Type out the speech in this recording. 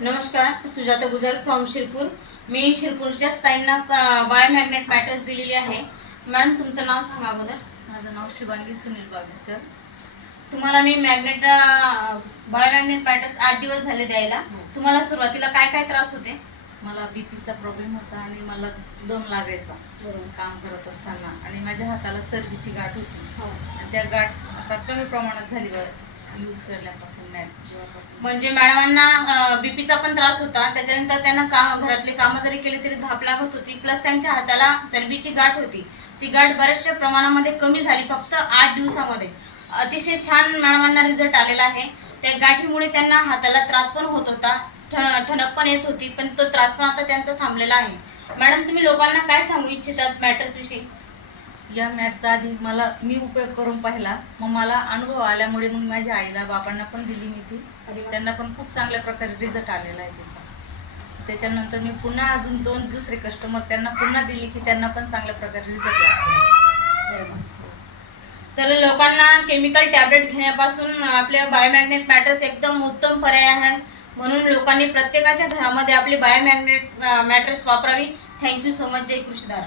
नमस्कार, सुजाता गुजर from Shirpur. Me शिरपूरच्या स्थायींना बायोमॅग्नेट matters दिलेली आहे। मॅडम, तुमचं नाव सांगा अगोदर। माझं नाव शुभांगी सुनील बाविस्कर। तुम्हाला मी बायोमॅग्नेट मॅटर्स 8 दिवस झाले द्यायला। तुम्हाला सुरुवातीला काय काय त्रास होते? मला बीपीचा प्रॉब्लेम होता आणि मला दम लागायचा काम करत असताना, आणि माझ्या हाताला चरबीची गाठ होती आणि त्या गाठ आता कमी प्रमाणात झाली यूज करण्यापासून जेव्हापासून। म्हणजे मॅडमांना बीपीचा पण त्रास होता, त्याच्यानंतर त्यांना घरातले कामं जरी केले तरी धाप लागत होती, प्लस त्यांच्या हाताला चरबीची गाठ होती। ती गाठ बऱ्याचशा प्रमाणामध्ये कमी झाली फक्त 8 दिवसामध्ये। अतिशय छान मॅडमांना रिझल्ट आलेला आहे। त्या गाठीमुळे त्यांना हाताला त्रास पण होत होता, ठणक पण येत होती, पण तो त्रास पण आता त्यांचा थांबलेला आहे। मॅडम, तुम्ही लोकांना काय सांगू इच्छितात मॅटर्स विषयी? या मॅटचा आधी मी उपयोग करून पाहिला, मग मला अनुभव आल्यामुळे मग माझ्या आईला बाबांना पण दिली मी ती, त्यांना पण खूप चांगल्या प्रकारे रिझल्ट आलेला आहे त्याचा। त्याच्यानंतर मी पुन्हा अजून 2 दुसरे कस्टमर त्यांना पुन्हा दिली की त्यांना पण चांगल्या प्रकारे रिझल्ट आला। तर लोकांना केमिकल टॅबलेट घेण्यापासून आपल्या बायोमॅग्नेट मॅटर्स एकदम उत्तम पर्याय आहे, म्हणून लोकांनी प्रत्येकाच्या घरामध्ये आपली बायोमॅग्नेट मॅटर्स वापरावी। Thank you so much. जय कृषीधारा।